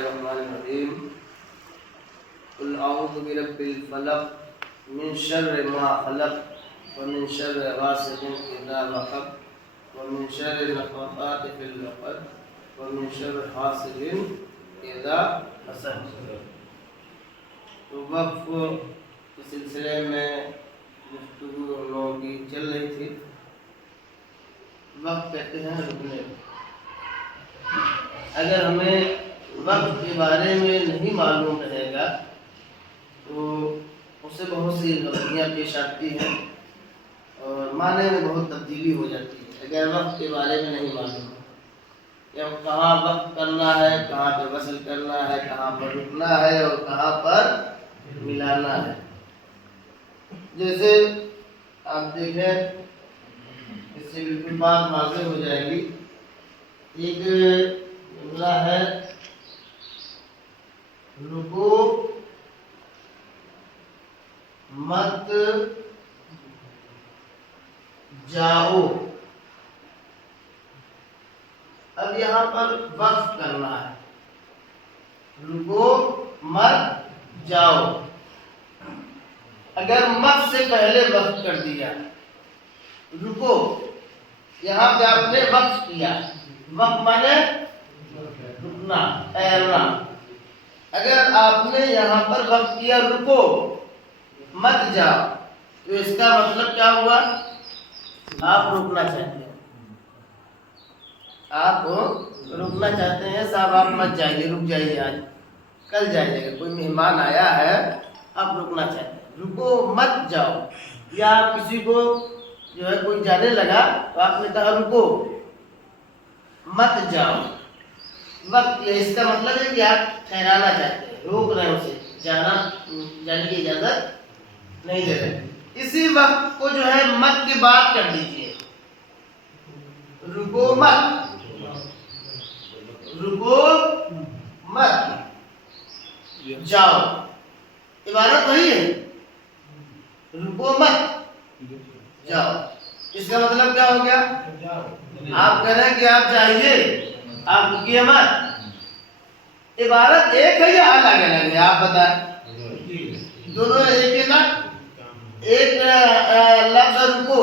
الرحمن الرحیم قل اعوذ برب الفلق من شر ما خلق ومن شر غاسق اذا وقب ومن شر النفاثات في العقد ومن شر حاسد اذا حسد. تو وقف کے سلسلے میں گفتگو ہم لوگوں کی چل رہی تھی. وقت کہتے ہیں رکنے. اگر ہمیں وقت کے بارے میں نہیں معلوم رہے گا تو اس سے بہت سی غلطیاں پیش آتی ہیں اور معنی میں بہت تبدیلی ہو جاتی ہے. اگر وقت کے بارے میں نہیں معلوم کہ کہاں وقت کرنا ہے, کہاں پہ وصل کرنا ہے, کہاں پر رکنا ہے اور کہاں پر ملانا ہے. جیسے آپ دیکھیں, اس سے بالکل بات واضح ہو جائے گی. ایک جملہ ہے رکو مت جاؤ. اب یہاں پر وقف کرنا ہے, رکو مت جاؤ. اگر مت سے پہلے وقف کر دیا, رکو یہاں پہ آپ نے وقف کیا, وقف مانے رکنا, ٹھہرنا. اگر آپ نے یہاں پر وقف کیا رکو مت جاؤ تو اس کا مطلب کیا ہوا؟ آپ رکنا چاہتے ہیں, آپ رکنا چاہتے ہیں. صاحب آپ مت جائیے, رک جائیے, آج کل جائیے گا, کوئی مہمان آیا ہے, آپ رکنا چاہتے ہیں. رکو مت جاؤ. یا کسی کو جو ہے کوئی جانے لگا تو آپ نے کہا رکو مت جاؤ. وقت اس کا مطلب ہے کہ آپ ٹھہرانا چاہتے ہیں, روک رہے ہیں اسے, جانے کی اجازت نہیں دے رہے. اسی وقت کو جو ہے مت کے بعد کر دیجئے. رکو مت, رکو مت جاؤ, عبارت وہی ہے, رکو مت جاؤ. اس کا مطلب کیا ہو گیا؟ آپ کہہ رہے ہیں کہ آپ جائیے, آپ رکیے مت. عبارت ایک ہے یا الگ الگ ہے؟ آپ بتائیں. دونوں ایک ہے نا. ایک لفظ رکو,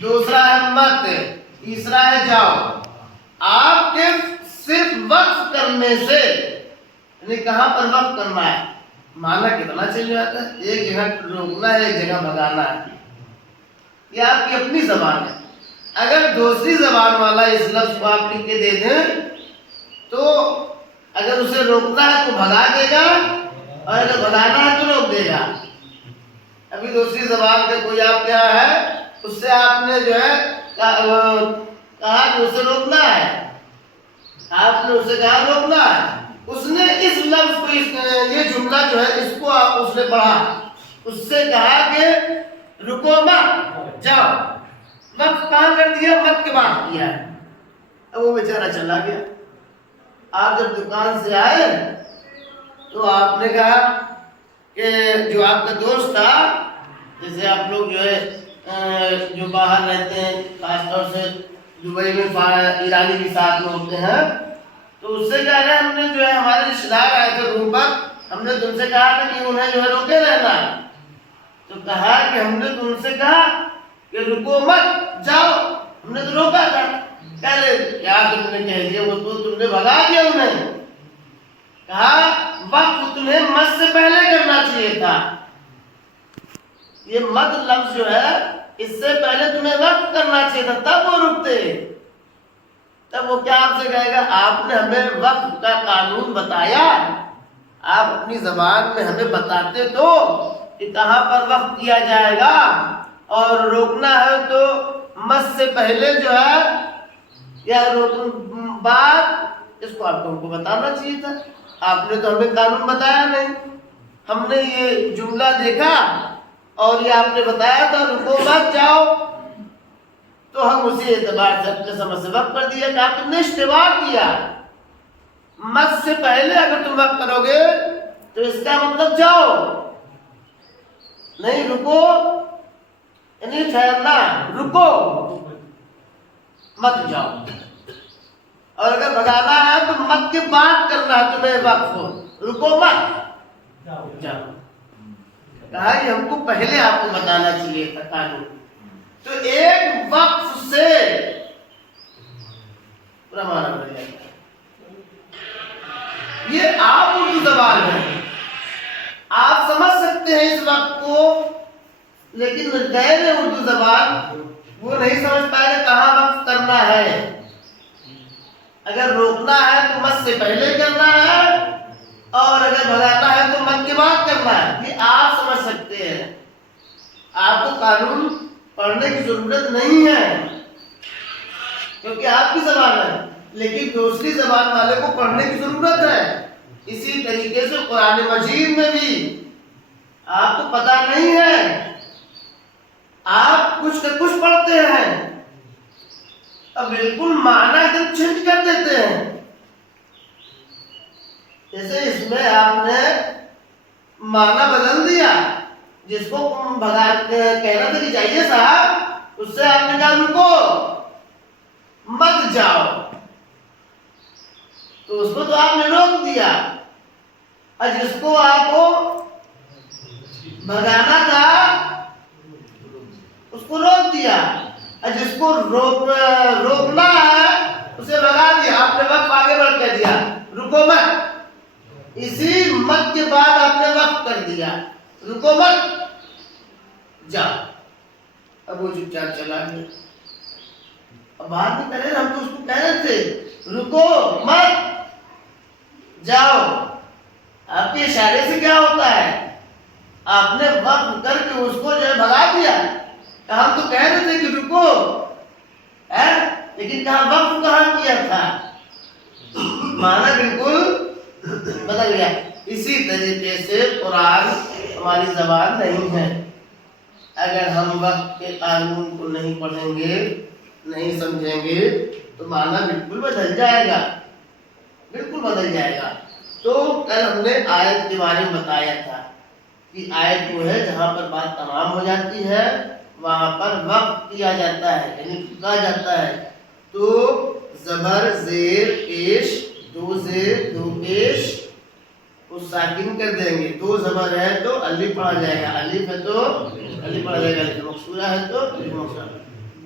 دوسرا ہے مت, تیسرا ہے جاؤ. آپ کے صرف وقف کرنے سے, یعنی کہاں پر وقف کرنا ہے, معنی کتنا چل جاتا ہے. ایک جگہ روکنا ہے, ایک جگہ بھگانا ہے. یہ آپ کی اپنی زبان ہے. اگر دوسری زبان والا اس لفظ کو آپ لکھ کے دے دیں تو اگر اسے روکنا ہے تو بھگا دے گا, اور اگر بھگانا ہے تو روک دے گا. ابھی دوسری زبان کا کوئی آپ کیا ہے, اس سے آپ نے جو ہے کہا کہ اسے روکنا ہے, آپ نے اسے کہا روکنا ہے. اس نے اس لفظ کو, یہ جملہ جو ہے اس کو اس نے پڑھا, اس سے کہا کہ رکو مت جاؤ. وقت کہاں کر دیا؟ مت کے بعد کیا ہے. اب وہ بیچارہ چلا گیا. آپ جب دکان سے آئے تو آپ نے کہا کہ جو آپ کا دوست تھا, جیسے آپ لوگ جو ہے جو باہر رہتے ہیں, خاص طور سے دبئی میں ایرانی بھی ساتھ میں ہوتے ہیں, تو اس سے کہہ رہے ہیں ہم نے جو ہے ہمارے رشتے دار آئے تھے روم پر, ہم نے تم سے کہا تھا کہ انہیں جو ہے روکے رہنا ہے. تو کہا کہ ہم نے تم سے کہا کہ رکو مت جاؤ, ہم نے تو روکا تھا. پہلے کیا تم نے کہہ دیا, وہ تو تم نے بھگا دیا انہیں. کہا وقت تمہیں مت سے پہلے کرنا چاہیے تھا. یہ مت لفظ جو ہے اس سے پہلے تمہیں وقت کرنا چاہیے تھا, تب وہ رکتے. تب وہ کیا آپ سے کہے گا, آپ نے ہمیں وقت کا قانون بتایا, آپ اپنی زبان میں ہمیں بتاتے تو کہ کہاں پر وقت کیا جائے گا, اور روکنا ہے تو مت سے پہلے جو ہے یا بعد, اس کو آپ کو ہم کو بتانا چاہیے تھا. آپ نے تو ہمیں قانون بتایا نہیں. ہم نے یہ جملہ دیکھا اور یہ آپ نے بتایا تھا رکو مت جاؤ, تو ہم اسی اعتبار سے اپنے سمجھ سے وقت کر دیا کہ آپ تم نے اشتباہ کیا. مت سے پہلے اگر تم وقت کرو گے تو اس کا مطلب جاؤ, نہیں رکو یعنی ٹھہرنا, رکو مت جاؤ. اور اگر بھگانا ہے تو مت مت کے بعد کرنا ہے تمہیں وقف، رکو مت جاؤ۔ کہا کہ ہم کو پہلے آپ کو بتانا چاہیے تھا قانون۔ تو ایک وقف سے پورا معنی بن جائے گا۔ یہ آپ اردو زبان ہے، آپ سمجھ سکتے ہیں اس وقت کو، لیکن غیر اردو زبان وہ نہیں سمجھ پائے گا کہاں وقف کرنا ہے۔ اگر روکنا ہے تو مت سے پہلے کرنا ہے، اور اگر بھگانا ہے تو مت کے بعد کرنا ہے۔ یہ آپ سمجھ سکتے ہیں، آپ کو قانون پڑھنے کی ضرورت نہیں ہے کیونکہ آپ کی زبان ہے، لیکن دوسری زبان والے کو پڑھنے کی ضرورت ہے۔ اسی طریقے سے قرآن مجید میں بھی آپ کو پتہ نہیں ہے، آپ کچھ نہ کچھ پڑھتے ہیں، اب بالکل معنی ایک چینج کر دیتے ہیں۔ جیسے اس میں آپ نے معنی بدل دیا، جس کو کہنا تھا کہ چاہیے صاحب، اس سے آپ نے کہا رکو مت جاؤ، تو اس کو تو آپ نے روک دیا، اور جس کو آپ کو بھگانا تھا اس کو روک دیا، اور جس کو روکنا ہے اسے بھگا دیا۔ آپ نے وقت آگے بڑھ کر دیا، رکو مت، اسی مت کے بعد آپ نے وقت کر دیا، رکو مت جاؤ۔ اب وہ چپ چاپ چلا گیا۔ اب بات نہیں کرے، ہم تو اس کو کہہ رہے تھے رکو مت جاؤ۔ آپ کے اشارے سے کیا ہوتا ہے، آپ نے وقت کر کے اس کو جو ہے بھگا دیا۔ ہم تو کہہ رہے تھے کہ رکو، لیکن کہاں وقت کہاں کیا تھا، معنی بالکل بدل گیا۔ اسی طریقے سے قرآن ہماری زبان نہیں ہے، اگر ہم وقت کے قانون کو نہیں پڑھیں گے، نہیں سمجھیں گے، تو معنی بالکل بدل جائے گا، بالکل بدل جائے گا۔ تو کل ہم نے آیت کے بارے میں بتایا تھا کہ آیت وہ ہے جہاں پر بات تمام ہو جاتی ہے وہاں پر وقف کیا جاتا ہے، یعنی رکا جاتا ہے۔ تو زبر زیر پیش، دو زیر دو پیش کو ساکن کر دیں گے، دو زبر ہے تو الف پڑھا جائے گا، الف ہے تو الف پڑھا جائے گا، الف مقصورہ ہے تو الف مقصورہ،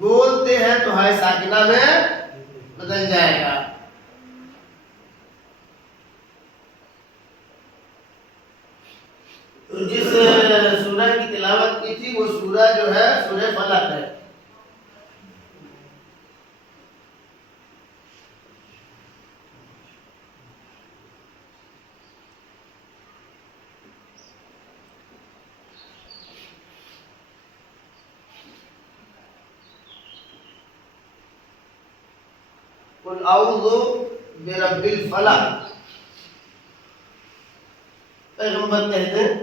بولتے ہیں تو ہائے ساکنہ میں بدل جائے گا۔ جس سورہ کی تلاوت کی تھی وہ سورہ جو ہے سورہ فلق ہے۔ قل اعوذ برب الفلق، پیغمبر کہتے ہیں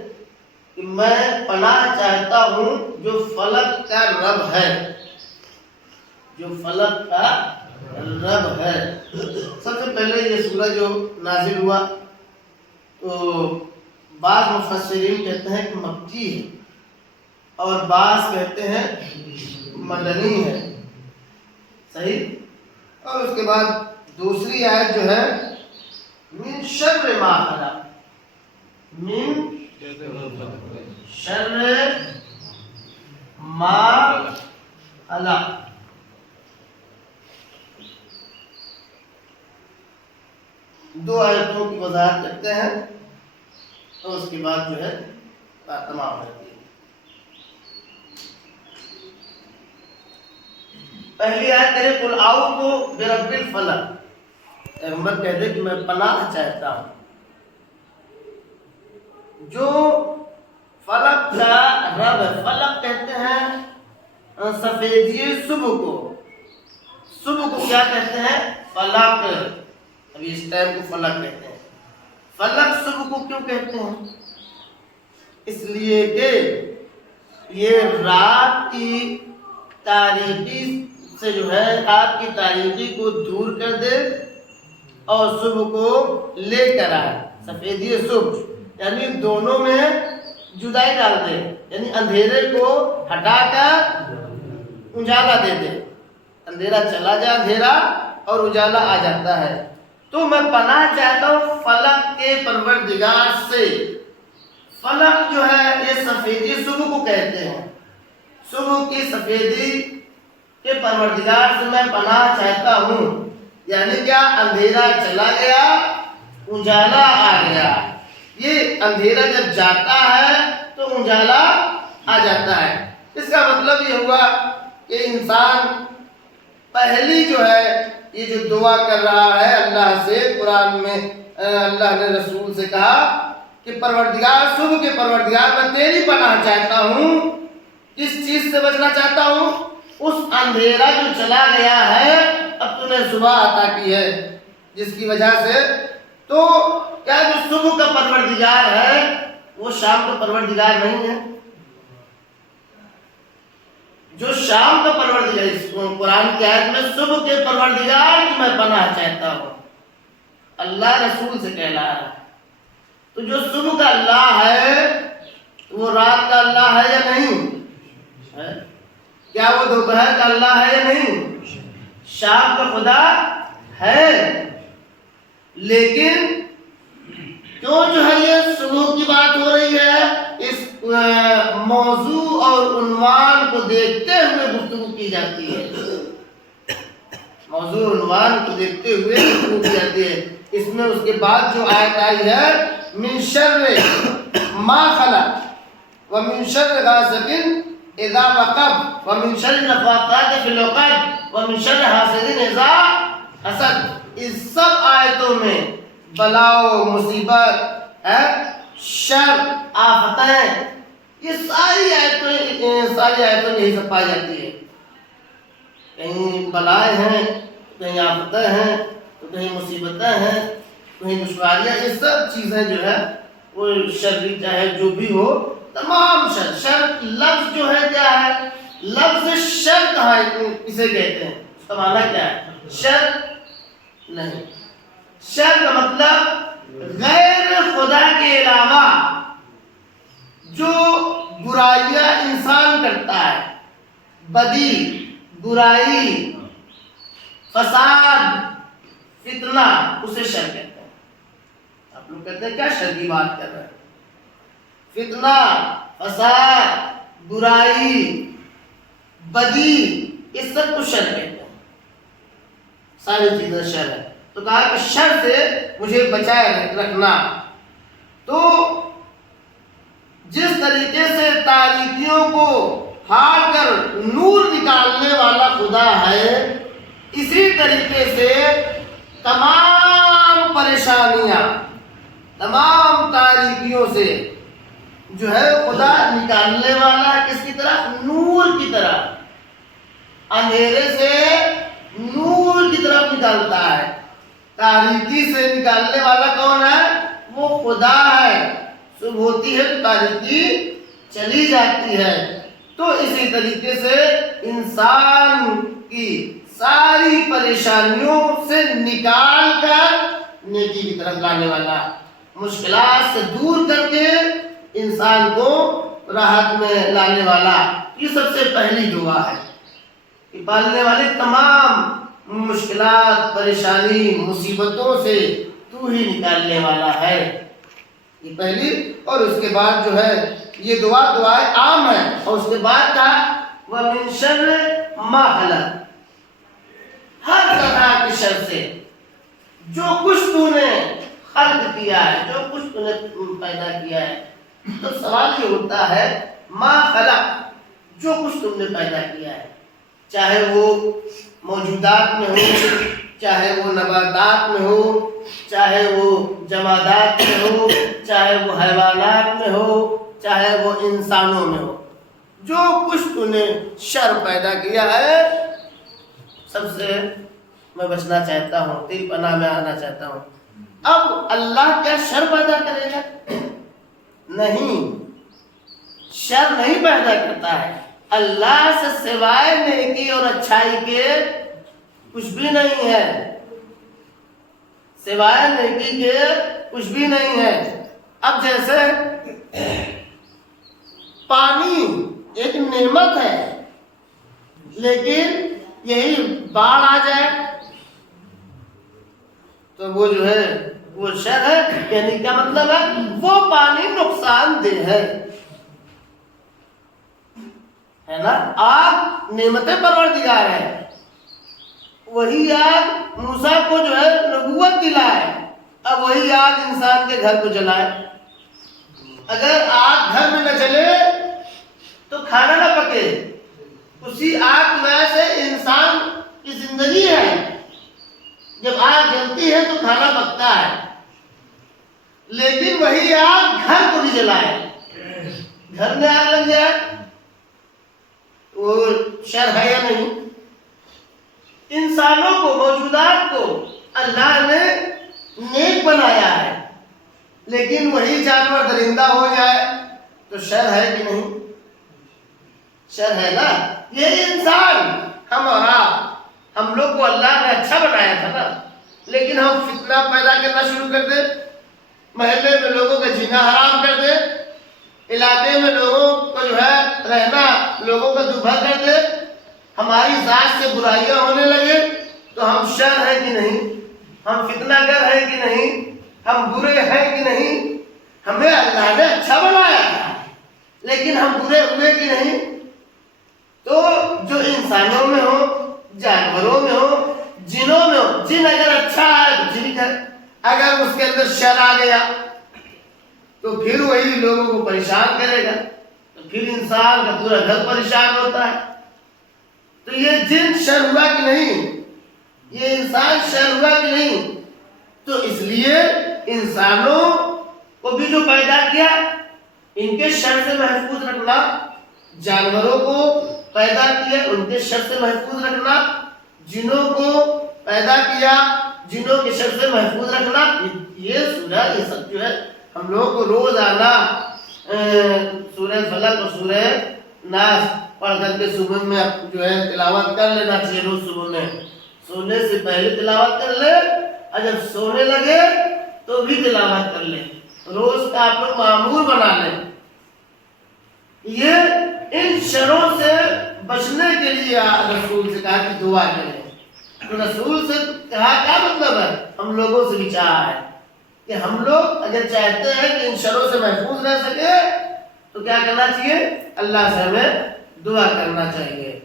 کہ میں پناہ چاہتا ہوں جو فلک کا رب ہے، جو فلک کا رب ہے۔ سب سے پہلے یہ سورہ جو نازل ہوا تو بعض مفسرین کہتے ہیں کہ مکی ہے، اور بعض کہتے ہیں مدنی ہے، صحیح۔ اور اس کے بعد دوسری آیت جو ہے من شر ما خلق، من شر ما خلق، دو آیتوں کی وضاحت کرتے ہیں تو اس کے بعد جو ہے بات تمام ہوتی ہے۔ پہلی آیت ہے قل اعوذ برب الفلق، پیغمبر کہتے کہ میں پناہ چاہتا ہوں جو فلک کا رب ہے۔ فلک کہتے ہیں سفیدی صبح کو، صبح کو کیا کہتے ہیں فلک، ابھی اس ٹائم کو فلک کہتے ہیں۔ فلک صبح کو کیوں کہتے ہیں؟ اس لیے کہ یہ رات کی تاریکی سے جو ہے رات کی تاریکی کو دور کر دے اور صبح کو لے کر آئے، سفیدی صبح، یعنی دونوں میں جدائی ڈال دے، یعنی اندھیرے کو ہٹا کر اجالا دے دے، اندھیرا چلا جائے اندھیرا اور اجالا آ جاتا ہے۔ تو میں پناہ چاہتا ہوں فلک کے پروردگار سے۔ فلک جو ہے یہ سفیدی صبح کو کہتے ہیں، صبح کی سفیدی کے پروردگار سے میں پناہ چاہتا ہوں۔ یعنی کیا؟ اندھیرا چلا گیا، اجالا آ گیا۔ یہ اندھیرا جب جاتا ہے تو اجالا آ جاتا ہے۔ اس کا مطلب یہ ہوا کہ انسان پہلی جو ہے یہ جو دعا کر رہا ہے اللہ سے، قرآن میں اللہ نے رسول سے کہا کہ پروردگار، صبح کے پروردگار میں تیری پناہ چاہتا ہوں۔ کس چیز سے بچنا چاہتا ہوں؟ اس اندھیرا جو چلا گیا ہے، اب تو نے صبح عطا کی ہے جس کی وجہ سے، تو کیا جو صبح کا پروردگار ہے وہ شام کا پروردگار نہیں ہے؟ جو شام کا پروردگار، اس قرآن کی آیت میں صبح کے پروردگار کی میں پناہ چاہتا ہوں، اللہ رسول سے کہہ رہا ہے۔ تو جو صبح کا اللہ ہے وہ رات کا اللہ ہے یا نہیں ہے؟ کیا وہ دوپہر کا اللہ ہے یا نہیں؟ شام کا خدا ہے، لیکن کیوں جو ہے یہ صبح کی بات ہو رہی ہے؟ اس موضوع اور عنوان کو دیکھتے ہوئے گفتگو کی جاتی ہے، موضوع عنوان کو دیکھتے ہوئے گفتگو کی جاتی ہے۔ اس میں اس کے بعد جو آیت آئی ہے من شر ما خلق ومن شر غاسق اذا وقب ومن شر النفاثات فی العقد ومن شر حاسد اذا حسد، اس سب آیتوں میں بلاؤ، مصیبت، شر، آفتیں، یہ ساری آیتوں میں یہی سب پائی جاتی ہے۔ کہیں بلائیں ہیں، کہیں آفتیں ہیں، تو کہیں مصیبتیں ہیں، کہیں دشواریاں، یہ سب چیزیں جو ہے وہ شر، چاہے جو بھی ہو، تمام شر۔ شر لفظ جو ہے کیا ہے؟ لفظ شر کہا اسے کہتے ہیں، اس کا معنی کیا ہے؟ شر نہیں، شر کا مطلب غیر خدا کے علاوہ جو برائیاں انسان کرتا ہے، بدی، برائی، فساد، فتنہ، اسے شر کہتے ہیں۔ آپ لوگ کہتے ہیں کیا شر کی بات کر رہے ہیں؟ فتنہ، فساد، برائی، بدی، اس سب کو شر کہتے ہیں، ساری چیزیں شر ہے۔ تو کہا کہ شر سے مجھے بچائے رکھنا۔ تو جس طریقے سے تاریکیوں کو ہار کر نور نکالنے والا خدا ہے، اسی طریقے سے تمام پریشانیاں، تمام تاریکیوں سے جو ہے خدا نکالنے والا ہے۔ کس کی طرح؟ نور کی طرح، اندھیرے سے نور کی طرف نکالتا ہے۔ تاریکی سے نکالنے والا کون ہے؟ وہ خدا ہے۔ صبح ہوتی ہے تو تاریکی چلی جاتی ہے۔ تو اسی طریقے سے انسان کی ساری پریشانیوں سے نکال کر نیکی کی طرف لانے والا، مشکلات سے دور کر کے انسان کو راحت میں لانے والا، یہ سب سے پہلی دعا ہے کہ پالنے والے تمام مشکلات، پریشانی، مصیبتوں سے تو ہی نکالنے والا ہے، یہ پہلی۔ اور اس کے بعد جو ہے یہ دعائیں عام ہے، اور اس کے بعد کہا وَمِن شَرِّ مَا خَلَقَ، ہر طرح کے شر سے، جو کچھ تو نے خلق کیا ہے، جو کچھ تو نے پیدا کیا ہے۔ تو سوال یہ ہوتا ہے ما خلق، جو کچھ تم نے پیدا کیا ہے، چاہے وہ موجودات میں ہو، چاہے وہ نباتات میں ہو، چاہے وہ جمادات میں ہو، چاہے وہ حیوانات میں ہو، چاہے وہ انسانوں میں ہو، جو کچھ تو نے شر پیدا کیا ہے، سب سے میں بچنا چاہتا ہوں، تیری پناہ میں آنا چاہتا ہوں۔ اب اللہ کیا شر پیدا کرے گا؟ نہیں، شر نہیں پیدا کرتا ہے۔ اللہ سے سوائے نیکی اور اچھائی کے کچھ بھی نہیں ہے، سوائے نیکی کے کچھ بھی نہیں ہے۔ اب جیسے پانی ایک نعمت ہے، لیکن یہی باڑھ آ جائے تو وہ جو ہے وہ شر ہے. یعنی کیا مطلب ہے؟ وہ پانی نقصان دہ ہے نا. آگ نعمت پروردگار ہے. وہی آگ موسیٰ کو جو ہے نبوت دلائے. اب وہی آگ انسان کے گھر کو جلائے. اگر آگ گھر میں نہ جلے تو کھانا نہ پکے. اسی آگ کی وجہ سے انسان کی زندگی ہے. جب آگ جلتی ہے تو کھانا پکتا ہے. لیکن وہی آگ گھر کو بھی جلائے, گھر میں آگ لگ جائے, وہ شر ہے یا نہیں؟ انسانوں کو, موجودات کو اللہ نے نیک بنایا ہے, لیکن وہی جانور درندہ ہو جائے تو شر ہے کہ نہیں؟ شر ہے نا. یہ انسان, ہم اور آپ, ہم لوگ کو اللہ نے اچھا بنایا تھا نا, لیکن ہم فتنہ پیدا کرنا شروع کر دیں, محلے میں لوگوں کا جینا حرام کر دیں, علاقے میں لوگوں کو جو ہے رہنا لوگوں کا دوبھر کر دے, ہماری ذات سے برائیاں ہونے لگے, تو ہم شر ہے کہ نہیں؟ ہم فتنہ گر ہے کہ نہیں؟ ہم برے ہیں کہ نہیں؟ ہمیں اللہ نے اچھا بنایا ہے, لیکن ہم برے ہوئے کہ نہیں؟ تو جو انسانوں میں ہو, جانوروں میں ہو, جنوں میں ہو, جن اگر اچھا ہے تو ٹھیک ہے, اگر اس کے اندر شر آ گیا تو پھر وہی لوگوں کو پریشان کرے گا, تو پھر انسان کا پورا گھر پریشان ہوتا ہے. تو یہ جن شر ہوا کہ نہیں, یہ انسان شر ہوا کہ نہیں؟ تو اس لیے انسانوں کو بھی جو پیدا کیا ان کے شر سے محفوظ رکھنا, جانوروں کو پیدا کیا ان کے شر سے محفوظ رکھنا, جنوں کو پیدا کیا جنوں کے شر سے محفوظ رکھنا. یہ سورہ, یہ سب جو ہے ہم لوگ کو روزانہ سورہ فلق اور سورہ ناس پڑھ کر کے صبح میں جو ہے تلاوت کر لینا چاہیے. روز صبح میں سونے سے پہلے تلاوت کر لے, اور جب سونے لگے تو بھی تلاوت کر لے. روز کا آپ لوگ معمول بنا لیں. یہ ان شروں سے بچنے کے لیے رسول سے کہا کہ دعا کریں. تو رسول سے کہا کیا مطلب ہے؟ ہم لوگوں سے بھی چاہا ہے کہ ہم لوگ اگر چاہتے ہیں کہ ان شروں سے محفوظ رہ سکے تو کیا کرنا چاہیے؟ اللہ سے ہمیں دعا کرنا چاہیے.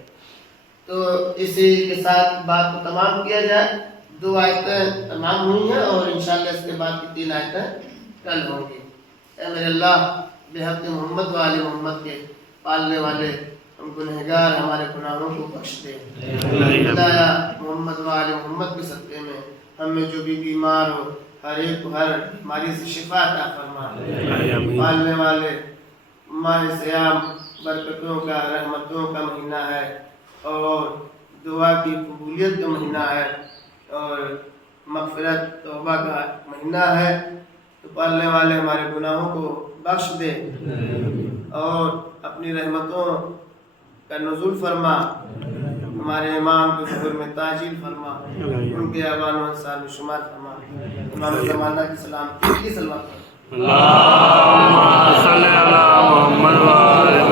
تو اسی کے ساتھ بات کو تمام کیا جائے. 2 آیتیں تمام ہوئی ہیں اور انشاءاللہ اس کے بعد کی 3 آیتیں کل ہوں گی. اے میرے اللہ, بحق محمد و آل محمد کے پالنے والے, ہم گنہگار ہمارے گناہوں کو بخش دے. خدایا محمد و آل محمد کے صدقے میں ہم میں جو بھی بیمار ہو ہر ایک کو ہر بیماری سے شفا عطا فرما. پالنے والے, ماہ صیام برکتوں کا, رحمتوں کا مہینہ ہے اور دعا کی قبولیت کا مہینہ ہے اور مغفرت توبہ کا مہینہ ہے. تو پالنے والے ہمارے گناہوں کو بخش دے اور اپنی رحمتوں کا نزول فرما. ہمارے امام کے ظہور میں تاجیل فرما, ان کے اعوان و انصار میں شمار فرما. امام زمانہ کی سلام کی سلوات. اللہم صلی علی محمد و آل محمد.